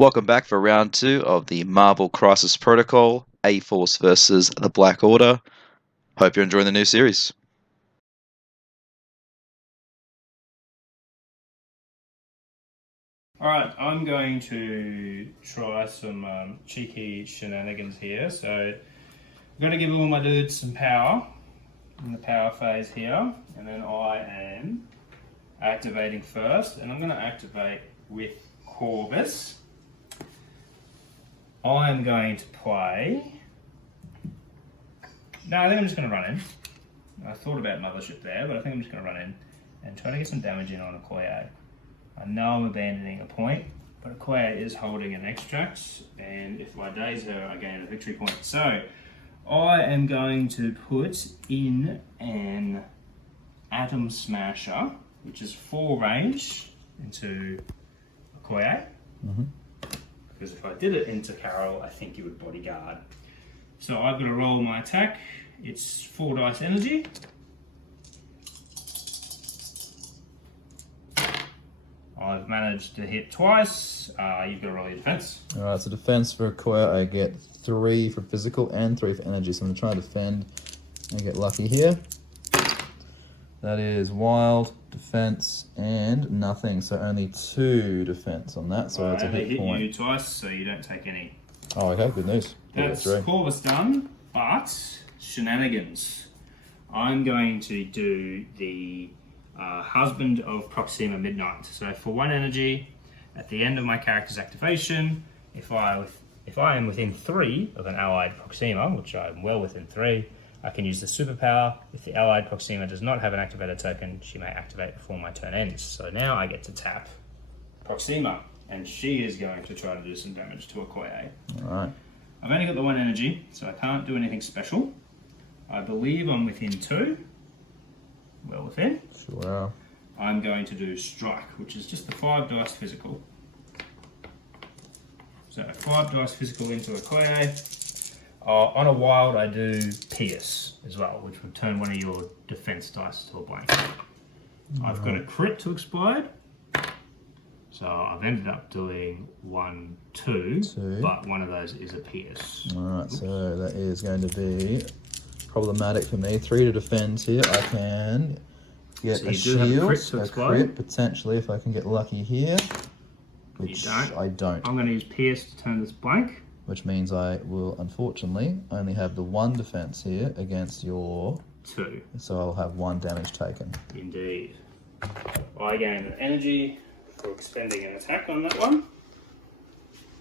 Welcome back for round 2 of the Marvel Crisis Protocol, A-Force versus the Black Order. Hope you're enjoying the new series. Alright, I'm going to try some cheeky shenanigans here. So I'm going to give all my dudes some power in the power phase here. And then I am activating first. And I'm going to activate with Corvus. I'm going to play... No, I think I'm just going to run in. I thought about Mothership there, but I think I'm just going to run in and try to get some damage in on Okoye. I know I'm abandoning a point, but Okoye is holding an extract, and if I daze her, I gain a victory point. So, I am going to put in an Atom Smasher, which is 4 range, into Okoye. Because if I did it into Carol, I think he would bodyguard. So I've got to roll my attack. It's 4 dice energy. I've managed to hit twice. You've got to roll your defense. Alright, so defense for Koya, I get 3 for physical and 3 for energy. So I'm going to try and defend and get lucky here. That is wild, defense, and nothing. So only 2 defense on that. So that's a hit point. I hit you twice, so you don't take any. Oh, okay, good news. That's Corvus done, but shenanigans. I'm going to do the Husband of Proxima Midnight. So for 1 energy, at the end of my character's activation, if I am within 3 of an allied Proxima, which I'm well within 3, I can use the superpower. If the allied Proxima does not have an activated token, she may activate before my turn ends. So now I get to tap Proxima, and she is going to try to do some damage to Okoye. Alright. I've only got the 1 energy, so I can't do anything special. I believe I'm within 2. Well within. Sure. I'm going to do Strike, which is just the 5 dice physical. So 5 dice physical into Okoye. On a wild, I do Pierce as well, which would turn one of your defense dice to a blank. I've got a crit to explode. So I've ended up doing 1, 2, but one of those is a Pierce. Alright, so that is going to be problematic for me. 3 to defend here. I can get a shield, a crit potentially if I can get lucky here. Which I don't. I'm going to use Pierce to turn this blank. Which means I will unfortunately only have the 1 defense here against your 2. So I'll have 1 damage taken. Indeed. I gain an energy for expending an attack on that one.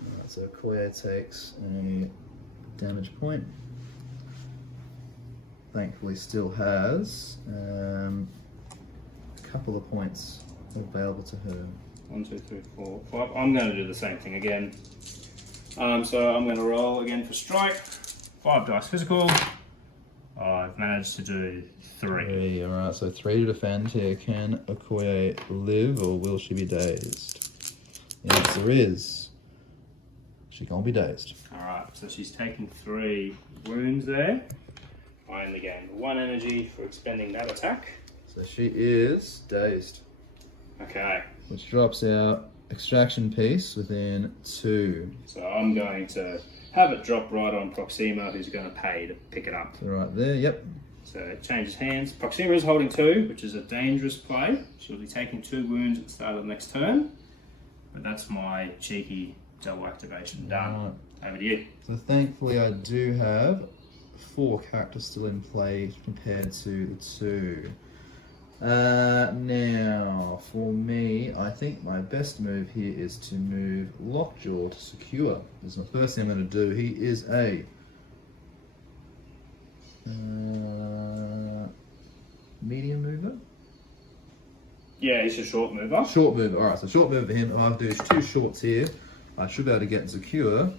Alright, so Koya takes a damage point. Thankfully still has a couple of points available to her. 1, 2, 3, 4, 5. I'm going to do the same thing again. So I'm going to roll again for Strike. 5 dice physical. I've managed to do 3. Alright, so 3 to defend here. Can Okoye live or will she be dazed? The answer is she can't be dazed. Alright, so she's taking 3 wounds there. I only gain 1 energy for expending that attack. So she is dazed. Okay. Which drops our extraction piece within 2. So I'm going to have it drop right on Proxima, who's going to pay to pick it up. Right there, yep. So it changes hands. Proxima is holding 2, which is a dangerous play. She'll be taking 2 wounds at the start of the next turn. But that's my cheeky double activation done. Right. Over to you. So thankfully I do have 4 characters still in play compared to the 2. Now, for me, I think my best move here is to move Lockjaw to secure. This is the first thing I'm going to do. He is a medium mover? Yeah, he's a short mover. Short mover, alright, so short mover for him. I have to do 2 shorts here. I should be able to get and secure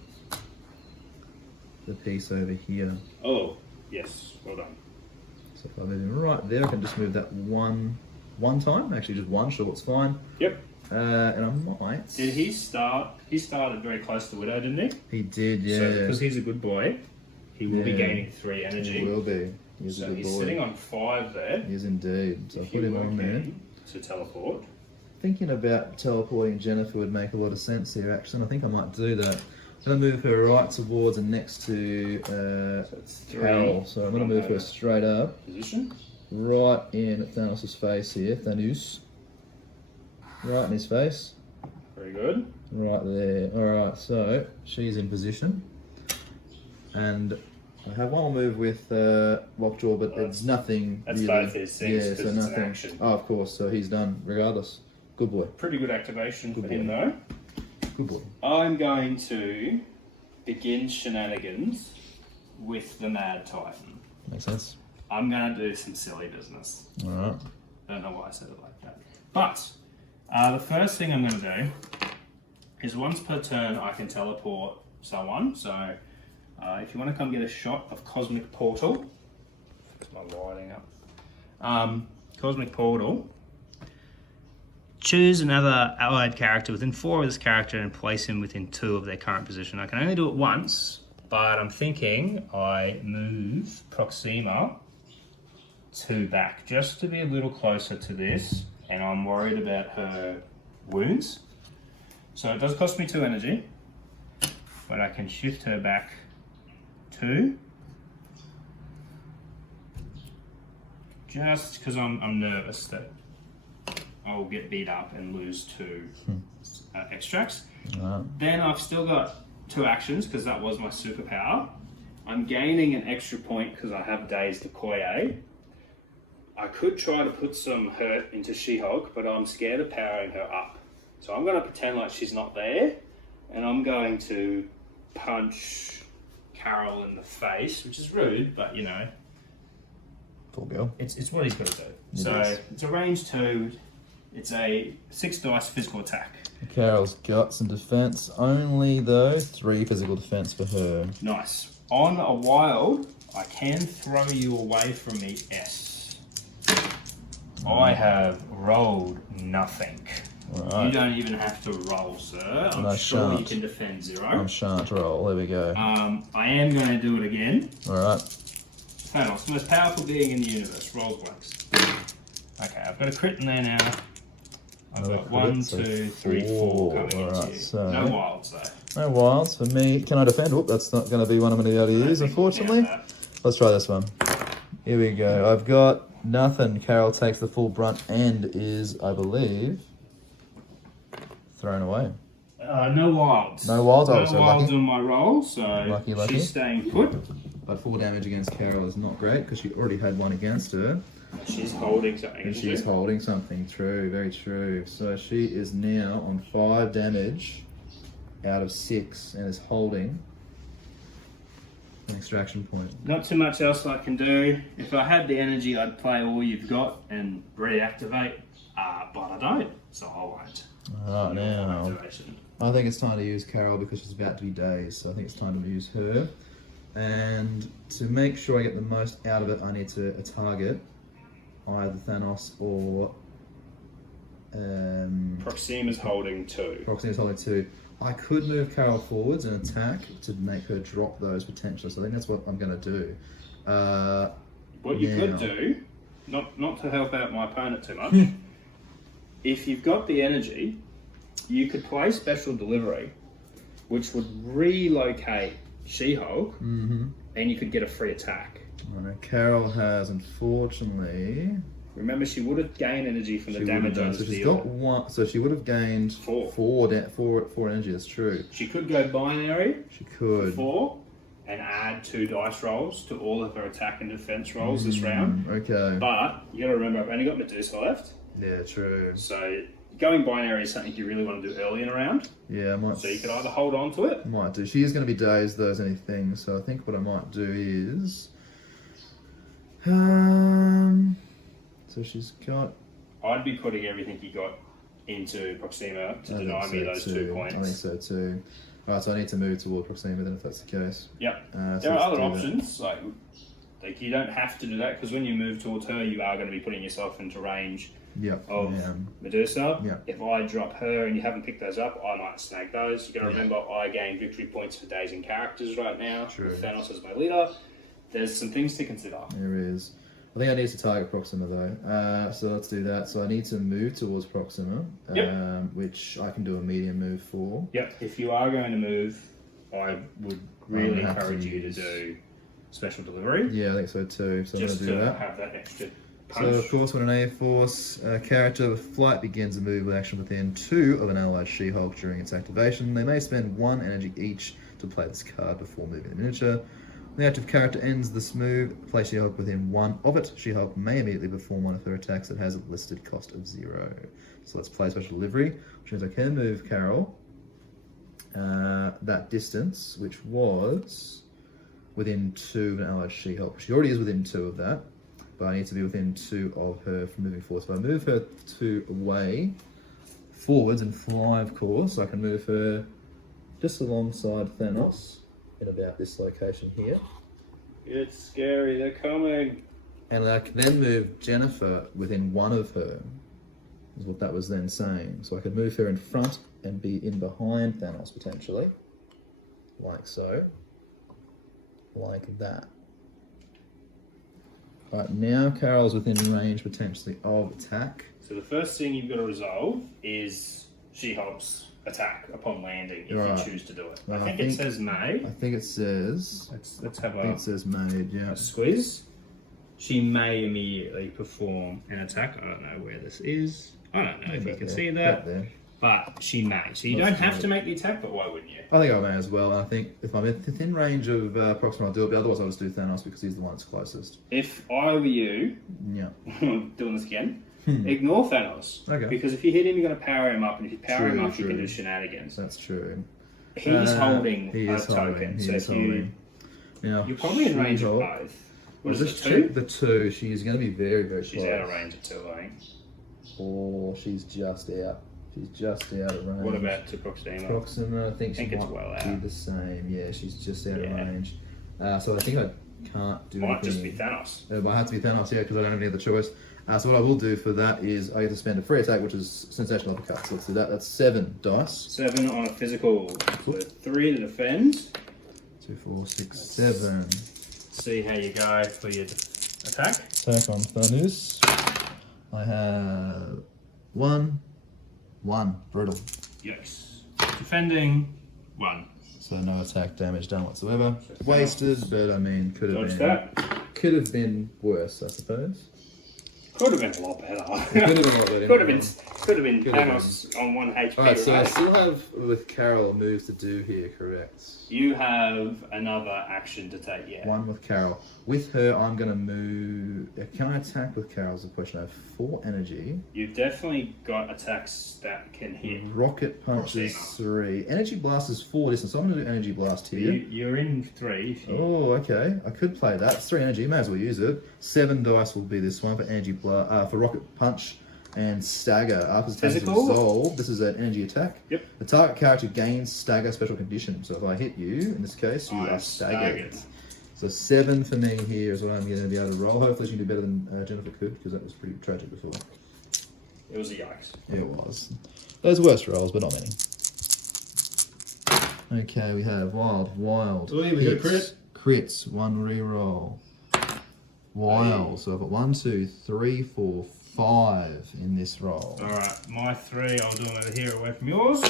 the piece over here. Oh, yes, well done. So if I move him right there, I can just move that one time. Actually, just 1 short's fine. Yep. And I might. Did he start? He started very close to Widow, didn't he? He did, yeah. So because he's a good boy, he will be gaining 3 energy. He will be. He's so a good he's boy. sitting on 5 there. He is indeed. So I put him on there. To teleport. thinking about teleporting Jennifer would make a lot of sense here, actually. And I think I might do that. I'm going to move her right towards and next to Carol. So I'm going to move her straight up. Position. Right in Thanos' face here. Thanos. Right in his face. Very good. Right there. Alright, so she's in position. And I have one more move with Lockjaw, but there's nothing. That's really. both his things, Yeah, so 'cause it's an nothing. action. Oh, of course, so he's done regardless. Good boy. Pretty good activation Good for him, boy. though. Good boy. I'm going to begin shenanigans with the Mad Titan. Makes sense. I'm going to do some silly business. Alright. I don't know why I said it like that. But the first thing I'm going to do is once per turn I can teleport someone. So if you want to come get a shot of Cosmic Portal, fix my lighting up. Cosmic Portal. Choose another allied character within 4 of this character and place him within 2 of their current position. I can only do it once, but I'm thinking I move Proxima 2 back just to be a little closer to this, and I'm worried about her wounds. So it does cost me 2 energy, but I can shift her back 2. Just because I'm nervous that I'll get beat up and lose 2 extracts. Then I've still got 2 actions because that was my superpower. I'm gaining an extra point because I have Dazed Okoye. I could try to put some hurt into She-Hulk, but I'm scared of powering her up. So I'm going to pretend like she's not there, and I'm going to punch Carol in the face, which is rude, but you know, Full go. it's what he's got to do. So Yes. it's a range 2. It's a 6 dice physical attack. Carol's got some defense only, though. 3 physical defense for her. Nice. On a wild, I can throw you away from me, S. I have rolled nothing. Right. You don't even have to roll, sir. I'm I sure you shan't. can defend 0. I shan't roll. There we go. I am going to do it again. Alright. Thanos, the most powerful being in the universe. Roll blanks. Okay, I've got a crit in there now. I've Another got crit, 1, so 2, 3, 4 coming into alright, you. so- No wilds though. No wilds for me. Can I defend? Whoop, that's not going to be one I'm going to be able to use, unfortunately. Yeah, Let's try this one. Here we go. I've got nothing. Carol takes the full brunt and is, I believe, thrown away. No wilds. No wilds? Oh, No so wilds lucky. on my roll, so Lucky. she's staying put. But full damage against Carol is not great because she already had one against her. She's holding something. And isn't she's she? holding something. True, very true. So she is now on 5 damage out of 6 and is holding an extraction point. Not too much else I can do. If I had the energy, I'd play all you've got and reactivate, but I don't, so I won't. Right now, Activation. I think it's time to use Carol because she's about to be dazed, so I think it's time to use her. And to make sure I get the most out of it, I need to target either Thanos or Proxima's holding 2. Proxima's holding 2. I could move Carol forwards and attack to make her drop those potentially, so I think that's what I'm going to do. What you now- could do, not to help out my opponent too much, if you've got the energy, you could play Special Delivery, which would relocate She-Hulk, and you could get a free attack. I know Carol has, unfortunately, Remember, she would have gained energy from the she would have damage on done. his So she's deal. got 1. So she would have gained 4. 4 energy. That's true. She could go binary She could. 4 and add 2 dice rolls to all of her attack and defense rolls this round. Okay. But you got to remember, I've only got Medusa left, Yeah, true. so going binary is something you really want to do early in a round. Yeah, I might. So you could either hold on to it. Might do. She is going to be dazed though as anything. So I think what I might do is. So she's got. I'd be putting everything you got into Proxima to deny me those 2 points. I think so too. Alright, so I need to move toward Proxima then if that's the case. Yep. So There are let's other do that. options, like you don't have to do that, because when you move towards her, you are going to be putting yourself into range Yep. of Yeah. Medusa. Yeah. If I drop her and you haven't picked those up, I might snag those. You got to remember, I gain victory points for dazing characters right now. True. With Thanos as my leader. There's some things to consider. There is. I think I need to target Proxima though. So let's do that. So I need to move towards Proxima, which I can do a medium move for. Yep. If you are going to move, I would really have to encourage you to use- do special delivery. Yeah, I think so too. So Just I'm going to to do that. have that extra punch. So of course, when an A-Force character with flight begins a move with action within 2 of an allied She-Hulk during its activation, they may spend 1 energy each to play this card before moving the miniature. When the active character ends this move, place She-Hulk within 1 of it. She-Hulk may immediately perform one of her attacks that has a listed cost of 0. So let's play special delivery, which means I can move Carol that distance, which was within 2 of an allied She-Hulk. She already is within 2 of that, but I need to be within 2 of her from moving forward. So if I move her 2 away, forwards and fly, of course, I can move her just alongside Thanos in about this location here. It's scary. They're coming. And I can then move Jennifer within 1 of her, is what that was then saying. So I could move her in front and be in behind Thanos potentially, like so, like that. Right, now Carol's within range potentially of attack. So the first thing you've got to resolve is She-Hulk's attack upon landing if Right. you choose to do it. Well, I think it says may. I think it says. Let's have I think it says made. Yeah. a squeeze. She may immediately perform an attack. I don't know where this is. I don't know if you can see that, There. but she may. So you That's don't have right. to make the attack, but why wouldn't you? I think I may as well. I think if I'm within range of Proxima, I'll do it. But otherwise, I'll just do Thanos because he's the one that's closest. If I were you, Yeah. I'm doing this again, ignore Thanos. Okay. Because if you hit him, you're going to power him up, and if you power him True, up, you can true. do shenanigans. That's true. He's holding He a is token, holding. He so is if you, holding. Now, you're probably in range of She-Hulk- both. What is Well, it, just 2? check the 2. She's going to be very, very She's close. out of range of 2, I think. Or she's just out. She's just out of range. What about to Proxima? Proxima? I think she it's might well be out. the same. Yeah, she's just out of Yeah. range. So I think I can't do Might just be anything. Thanos. It might have to be Thanos, yeah, because I don't have any other choice. So what I will do for that is I get to spend a free attack, which is sensational uppercut. So let's do that. That's 7 dice. 7 on a physical. So 3 to defend. 2, 4, 6, 7. See how you go for your attack. Attack on Thanos. I have 1. Brutal. Yes. Defending 1. So no attack damage done whatsoever. Wasted, but I mean, Dodge that. could have been worse, I suppose. Could have been a lot better. Could have been a lot better. Could have been Could have Thanos on 1 HP. Alright, so I right? still have with Carol moves to do here, correct? You have another action to take, yeah. 1 with Carol. With her, I'm going to move. Can I attack with Carol? Is the question. I have 4 energy. You've definitely got attacks that can hit. Rocket punch is Proxima. 3. Energy blast is 4 distance. So I'm going to do energy blast here. You're in 3 if you. Oh, okay. I could play that. It's 3 energy. May as well use it. 7 dice will be this one for energy for rocket punch and stagger. After the attack is Physical? resolved, this is an energy attack. Yep. The target character gains stagger special condition. So if I hit you, in this case, you I are am staggered. staggered. So 7 for me here is what I'm going to be able to roll. Hopefully she can do better than Jennifer could, because that was pretty tragic before. It was a yikes. It was. There's worse rolls, but not many. Okay, we have wild. Oh, yeah, we got a hits, crits, 1 reroll. Wild. So I've got 1, 2, 3, 4, 5 in this roll. Alright, my 3, I'll do them over here away from yours.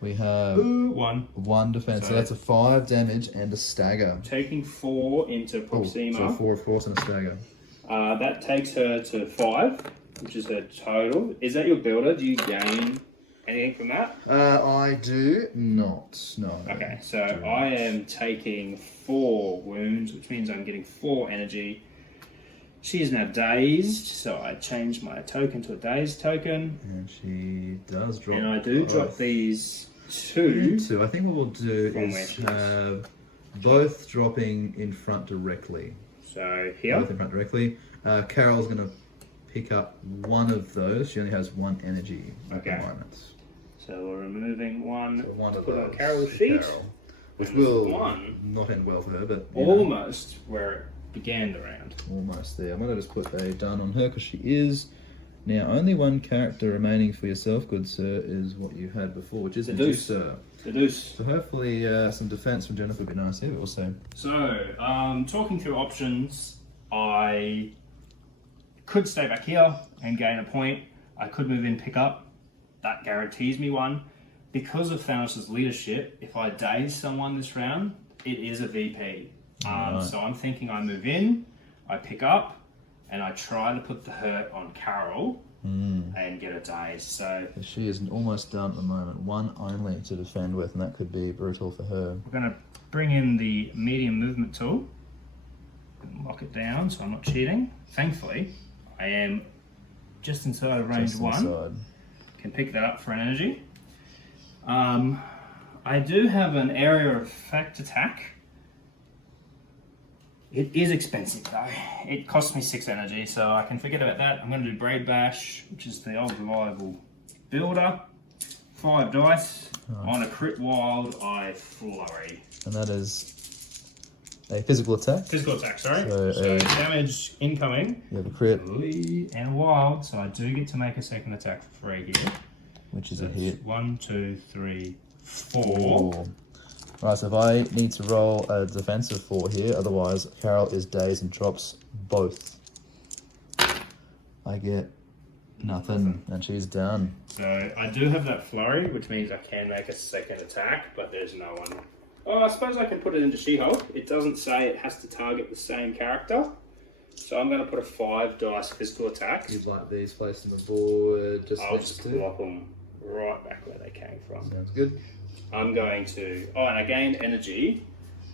We have Ooh, 1. 1 defense, so So- that's a 5 damage and a stagger. Taking 4 into Oh, Proxima. so 4 of course and a stagger. That takes her to 5, which is her total. Is that your builder? Do you gain anything from that? I do not. No. Okay, so I am taking 4 wounds, which means I'm getting 4 energy. She is now dazed, so I changed my token to a dazed token. And she does drop. And I do drop both. these 2. I think what we'll do From where is she is. have both dropping in front directly. So here. Both in front directly. Carol's going to pick up 1 of those. She only has 1 energy at Okay. the moment. So we're removing 1. So 1 of Put those on Carol's for sheet. Carol, which And there's will 1. not end well for her, but you know, Almost where it began the round. almost there. I'm going to just put a done on her because she is now only 1 character remaining for yourself, good sir, is what you had before, which is The Deuce. Medusa. The deuce. So hopefully some defense from Jennifer would be nice here also. So, talking through options, I could stay back here and gain a point. I could move in, pick up. That guarantees me one. Because of Thanos' leadership, if I daze someone this round, it is a VP. Right. So I'm thinking I move in, I pick up, and I try to put the hurt on Carol and get a daze. So She is almost done at the moment. One only to defend with, and that could be brutal for her. we're going to bring in the medium movement tool and lock it down so I'm not cheating. Thankfully, I am just inside of range Just 1. inside. Can pick that up for an energy. I do have an area of effect attack. It is expensive though. It costs me 6 energy, so I can forget about that. I'm going to do Braid Bash, which is the old reliable builder. 5 dice. On a crit wild, I flurry. And that is a physical attack. Physical attack, sorry. So, Damage incoming. You have a crit, And wild, so I do get to make a second attack for free here. which is So a hit. 1, 2, 3, 4. Four. Right, so if I need to roll a defensive 4 here, otherwise Carol is dazed and drops both. I get nothing, and she's done. So I do have that flurry, which means I can make a second attack, but there's no one. Oh, I suppose I can put it into She-Hulk. It doesn't say it has to target the same character. So I'm going to put a 5 dice physical attack. You'd like these placed on the board just I'll next just to. plop them right back where they came from. Sounds good. I'm going to... Oh, and I gained energy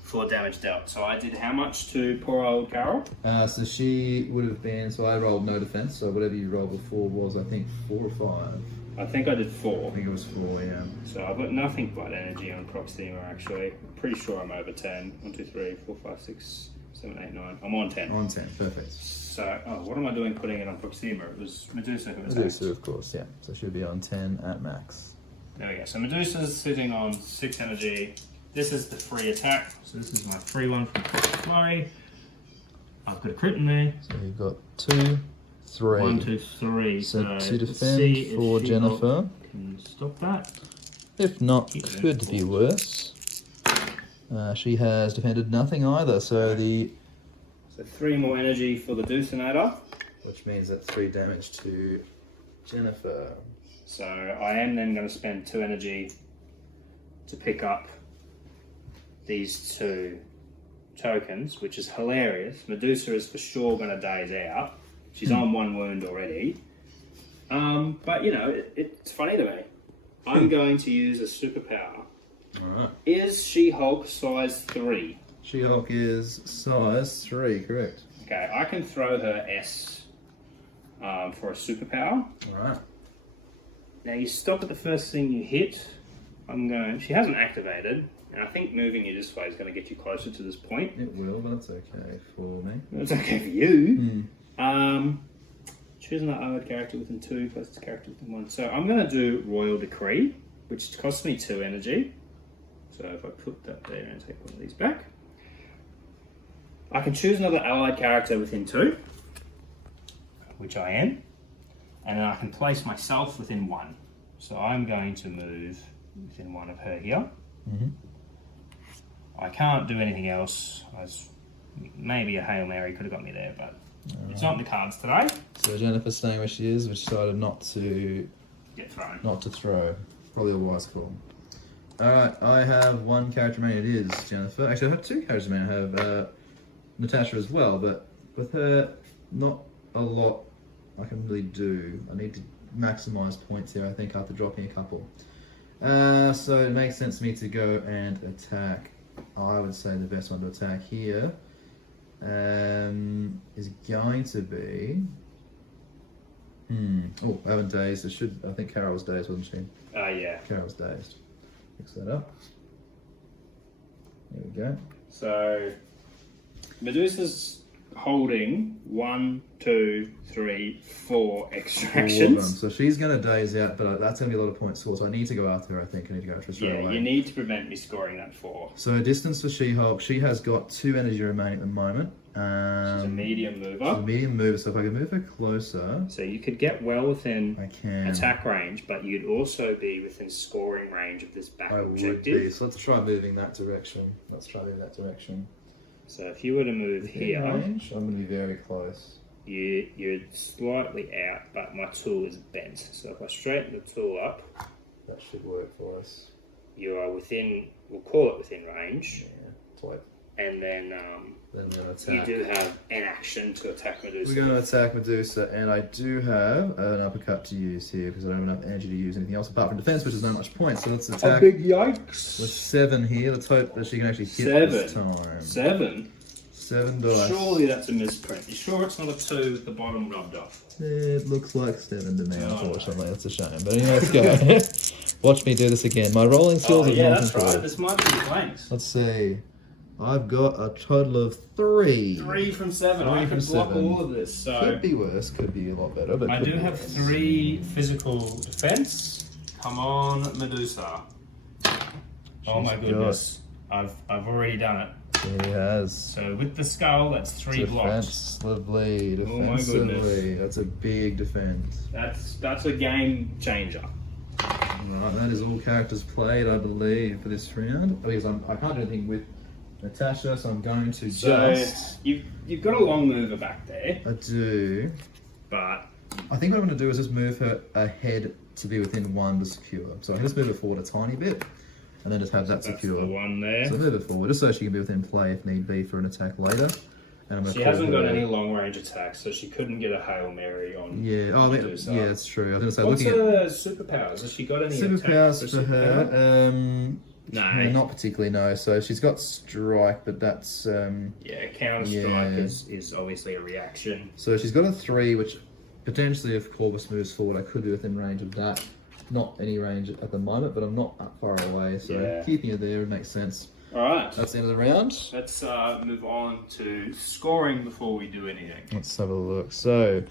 for damage dealt. So I did how much to poor old Carol? So she would have been. So I rolled no defense. So whatever you rolled before was, I think, 4 or 5. I think I did 4. I think it was 4. Yeah. So I've got nothing but energy on Proxima actually. Pretty sure I'm over 10. 1, 2, 3, 4, 5, 6, 7, 8, 9. I'm on 10. On 10. Perfect. So, oh, what am I doing putting it on Proxima? It was Medusa who was Medusa, of course. Yeah. So she'll be on 10 at max. There we go. So Medusa's sitting on 6 energy. This is the free attack. So this is my free one from Flurry. I've got a crit in there. So you've got 2, 3. 1, 2, 3. So to let's defend see if for She-Hulk Jennifer. can stop that. If not, could be worse. She has defended nothing either, so the... So 3 more energy for the Deucinator. Which means that 3 damage to Jennifer. So I am then going to spend 2 energy to pick up these 2 tokens, which is hilarious. Medusa is for sure going to daze out. She's on 1 wound already. But you know, it's funny to me. I'm going to use a superpower. Alright. Is She-Hulk size 3? She-Hulk is size 3, correct. Okay, I can throw her S for a superpower. Alright. Now you stop at the first thing you hit. She hasn't activated, and I think moving you this way is going to get you closer to this point. It will, but that's okay for me. It's okay for you. Choose another allied character within 2, closest character within 1. So I'm going to do Royal Decree, which costs me 2 energy. So if I put that there and take one of these back, I can choose another allied character within 2, which I am, and then I can place myself within 1. So I'm going to move within 1 of her here. I can't do anything else. Maybe a Hail Mary could have got me there, but it's not in the cards today. So Jennifer's staying where she is, which decided not to Get thrown. throw. Probably a wise call. Alright, I have 1 character remaining. It is Jennifer. Actually, I have 2 characters remaining. I have Natasha as well, but with her, not a lot I can really do. I need to maximise points here, I think, after dropping a couple. So it makes sense to me to go and attack. I would say the best one to attack here is going to be... Oh, I haven't dazed. I think Carol was dazed, wasn't she? Yeah. Carol was dazed. Fix that up. There we go. So Medusa's holding 1, 2, 3, 4 extra Four of them. actions. So she's going to daze out, but that's going to be a lot of points scored. So I need to go after her, I think. I need to go after her straight Yeah, away. you need to prevent me scoring that 4. So distance for She-Hulk. She has got 2 energy remaining at the moment. She's a medium She's a mover. medium mover, so if I can move her closer, So you could get well within I can. attack range, but you'd also be within scoring range of this back I would objective. be. So let's try moving that direction. So if you were to move Within here, range, I'm going to be very close. You're slightly out, but my tool is bent. So if I straighten the tool up, That should work for us. you are within, we'll call it within range. Yeah, type. And then Then we're going to you attack. do have an action to attack Medusa. We're going to attack Medusa, and I do have an uppercut to use here because I don't have enough energy to use anything else apart from defense, which is not much point. So let's attack. yikes. The 7 here. Let's hope that she can actually hit this time. 7? 7 dice. Surely that's a misprint. You sure it's not a 2 with the bottom rubbed off? It looks like 7 to me, Oh, unfortunately. That's a shame. But anyway, let's go. Watch me do this again. My rolling skills are yeah, not that's controlled. right. This might be blanks. Let's see. I've got a total of 3. 3 from 7. I Three can from block 7. all of this. So Could be worse. Could be a lot better. But I could do be have worse. 3 physical defense. Come on, Medusa. Oh my She's goodness. I've already done it. He has. So with the skull, that's 3 blocks. Defensively. Oh my goodness. Defensively. That's a big defense. That's a game changer. Right, that is all characters played, I believe, for this round. Because I can't do anything with Natasha, so I'm going to So just... you've got a long mover back there, I do. but I think what I'm going to do is just move her ahead to be within 1 to secure. So I can just move her forward a tiny bit, and then just have that that's secure. the one there. So move her forward, just so she can be within play if need be for an attack later. And I'm gonna She call hasn't got her- any long range attacks, so she couldn't get a Hail Mary on. Yeah, oh, Medusa. yeah, that's true. I was going What's to say, looking her superpowers? Has she got any at superpowers attacks for her, No. not particularly, no. So she's got strike, but that's, Yeah, counter strike Yeah. is obviously a reaction. so she's got a 3, which potentially if Corvus moves forward, I could be within range of that. Not any range at the moment, but I'm not that far away, so Yeah. keeping her there makes sense. Alright, That's the end of the round. let's move on to scoring before we do anything. Let's have a look. So,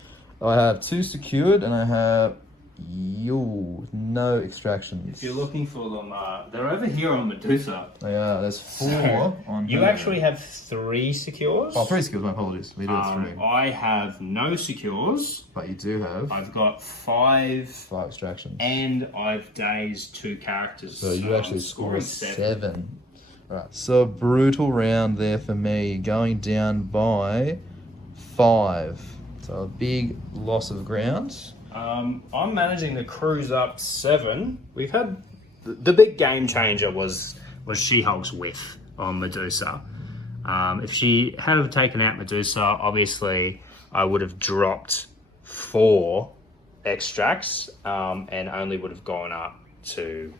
I have 2 secured, and I have no extractions. If you're looking for them, they're over here on Medusa. They are. There's 4 So, on. You her. actually have 3 secures. Oh, 3 secures. My apologies. We do have 3, I have no secures. but you do have I've got 5, 5 extractions. and I've dazed 2 characters. So you actually I'm score scoring 7. Right. So a brutal round there for me, going down by 5. So a big loss of ground. I'm managing to cruise up 7. We've had the big game changer was She-Hulk's whiff on Medusa. If she had have taken out Medusa, obviously I would have dropped 4 extracts and only would have gone up to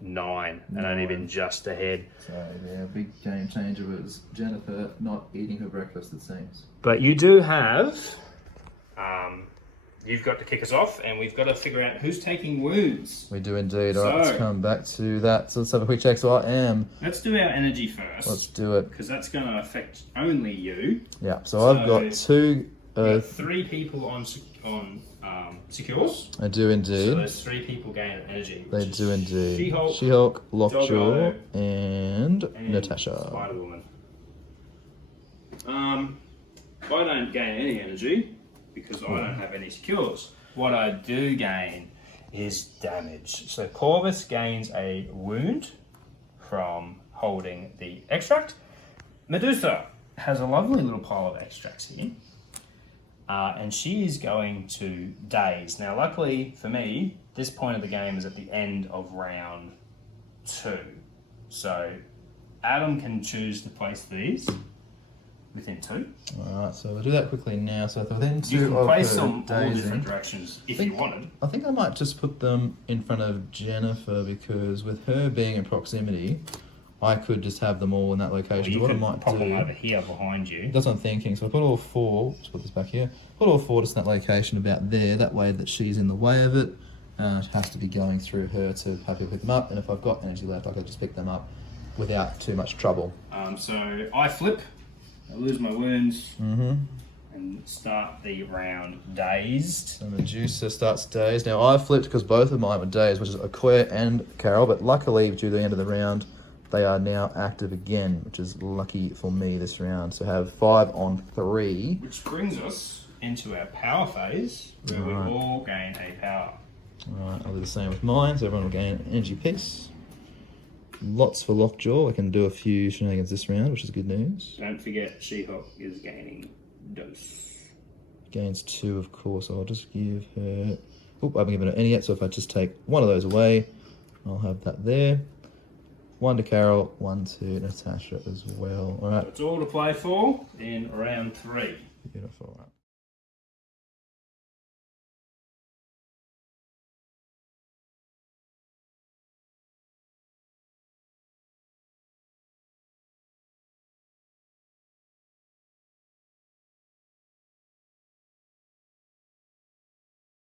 9 and only been just ahead. So yeah, big game changer was Jennifer not eating her breakfast, it seems. But you do have. You've got to kick us off, and we've got to figure out who's taking wounds. We do indeed. All right, let's So- come back to that. So let's have a quick check. So I am. Let's do our energy first. Let's do it. Because that's going to affect only you. Yeah. So I've got 2. We've got 3 people on secures. I do So indeed. those 3 people gain energy. They which is do indeed. She-Hulk, She-Hulk, Lockjaw, Doggo, and and Natasha. Spider-Woman. I don't gain any energy because I don't have any secures. What I do gain is damage. So Corvus gains a wound from holding the extract. Medusa has a lovely little pile of extracts here. And she is going to daze. Now, luckily for me, this point of the game is at the end of round 2. So Adam can choose to place these within 2. Alright, so we'll do that quickly now. So within 2 You can of place her them all dazing, different directions if you wanted. I think I might just put them in front of Jennifer because with her being in proximity, I could just have them all in that location. You So what I could might pop them do, over here behind you. that's what I'm thinking. So I put all 4, let's put this back here, put all 4 just in that location about there, that way that she's in the way of it. It has to be going through her to have to pick them up, and if I've got energy left, I can just pick them up without too much trouble. So I flip, I lose my wounds, Mm-hmm. and start the round dazed. So Medusa starts dazed. Now I flipped because both of mine were dazed, which is Okoye and Carol, but luckily due to the end of the round, they are now active again, which is lucky for me this round. So have 5 on 3. Which brings us into our power phase, where Right. we all gain a power. Alright, I'll do the same with mine, so everyone will gain an energy piece. Lots for Lockjaw. I can do a few shenanigans this round, which is good news. Don't forget, She-Hulk is gaining dose. gains 2, of course. I'll just give her... Oop, I haven't given her any yet, so if I just take one of those away, I'll have that there. 1 to Carol, 1 to Natasha as well. All right. It's all to play for in round 3. Beautiful.